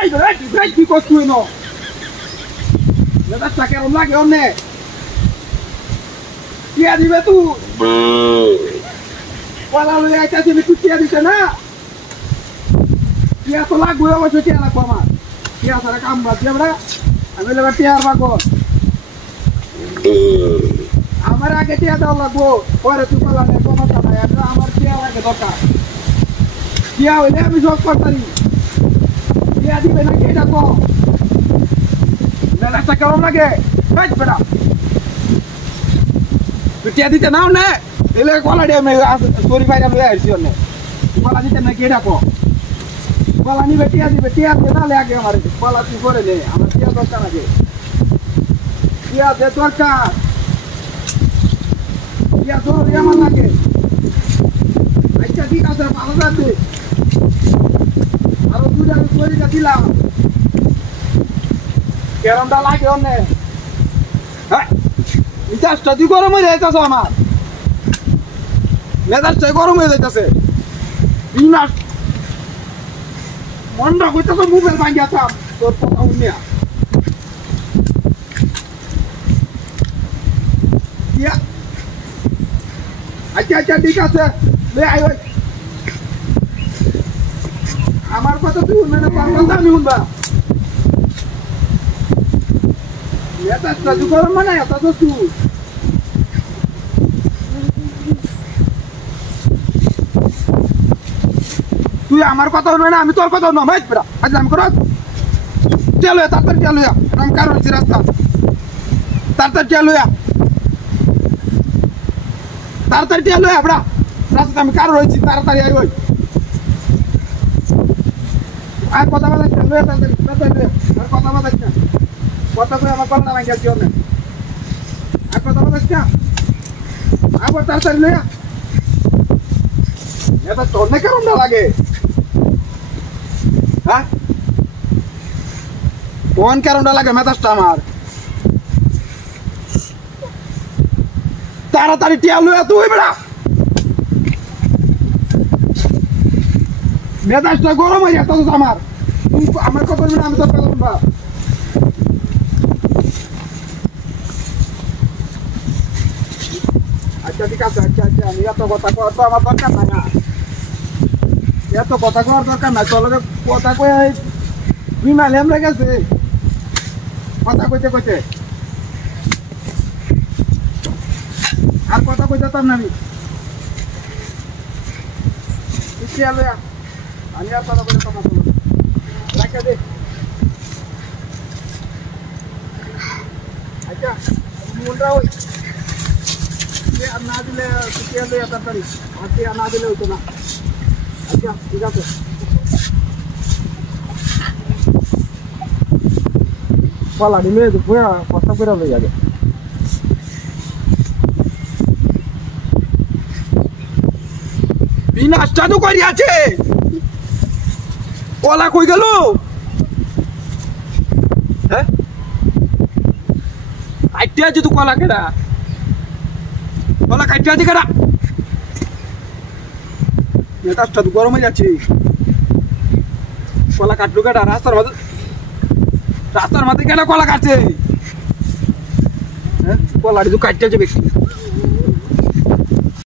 Ay, কি করছ তুই নো মেজাজটা কেমন লাগে অন্যে টিয়া দিবে তুই পালা লই আইতাছি তুই টিয়া দিছে না টিয়া তো লাগবে অবশ্যই টিয়া লাগবে আমার টিয়া ছাড়া কাম বাদ দিয়ে আমরা আমি লোক টিয়ার বাগো আমার আগে টিয়া দেওয়া লাগবো পরে তুই পালা নেই সমস্যা নাই আমার টিয়া লাগে দরকার টিয়া হইলে আমি সব করতারি টিয়া দিবে নাকি এটা তো মেজাজটা কেমন লাগে বেশ বেটা তুই টিয়া দিতে নাও না এলে কলা দিয়ে আমি সরি ভাই আমি আসছি অন্য কলা দিতে নাকি এটা কো কলা নিবে টিয়া দিবে টিয়া দিয়ে না লাগে আমার কলা তুই করে নে আমার টিয়া দরকার লাগে টিয়া দে দরকার টিয়া জরুরি আমার লাগে আচ্ছা ঠিক আছে ভালো যাচ্ছে আরো দুটা আমি সরিটা দিলাম কেরমটা লাগে অন্য হ্যাঁ মেজাজটা তুই গরম হয়ে যাইতেছ আমার মেজাজটা গরম হয়ে যাইতেছে বিনাশ মনটা কইতেছে মোবাইল ভাঙিয়াছাম তোর কথা শুনিয়া আচ্ছা আচ্ছা ঠিক আছে আমার কথা তুই শুনবে না তার কথা আমি শুনবা মেজাজটা তুই গরম মানে এত তো তুই আমার কথা শুনবে না আমি তোর কথা শুনবো ভাই বেটা আজ আমি করো চলো তাড়াতাড়ি চলো আমি কারণ হচ্ছে রাস্তা তাড়াতাড়ি চলো তাড়াতাড়ি চলো বেটা রাস্তা আমি কারণ হয়েছি তাড়াতাড়ি আই ওই আর কথা বলা চলো তাড়াতাড়ি তাড়াতাড়ি আর কথা বলা কথা কই আমার কথা ভাঙা কি হবে আর কথা বলা আবার তাড়াতাড়ি লয়া এটা তোর না কেমন লাগে হ্যাঁ কোন কারণটা লাগে মেজাজটা আমার তাড়াতাড়ি টিয়া লইয়া তুই বেড়া মেজাজটা গরম হয়ে যেত আমার আমার কথা বলবি না আমি তোর কথা বলবো আচ্ছা ঠিক আছে আচ্ছা আচ্ছা আমি এত কথা কওয়ার তো আমার দরকার নাই না এত কথা কওয়ার দরকার নাই চলো কথা কয়ে বিমাল এমরে গেছে কথা কইতে কইতে আর কথা কই যেতাম না আমি আমি আর কথা বলে তোমার রাখা দে আচ্ছা মুন্ডা ওই আর না দিলে তাড়াতাড়ি আর না দিলে হইতো না আচ্ছা ঠিক আছে পালা দিলে পুরা কথা করে লই আগে বিনাশটা তো করি আছে কলা কই গেল হ্যাঁ কাটতে আছে তো কলা কেডা কলা কাটতে আছে কেডা মেজাজটা তো গরম হয়ে যাচ্ছে কলা কাটলো কেডা রাস্তার মাঝে কেন কলা কাটছে হ্যাঁ কলাটি তো কাটতে আছে ব্যক্তি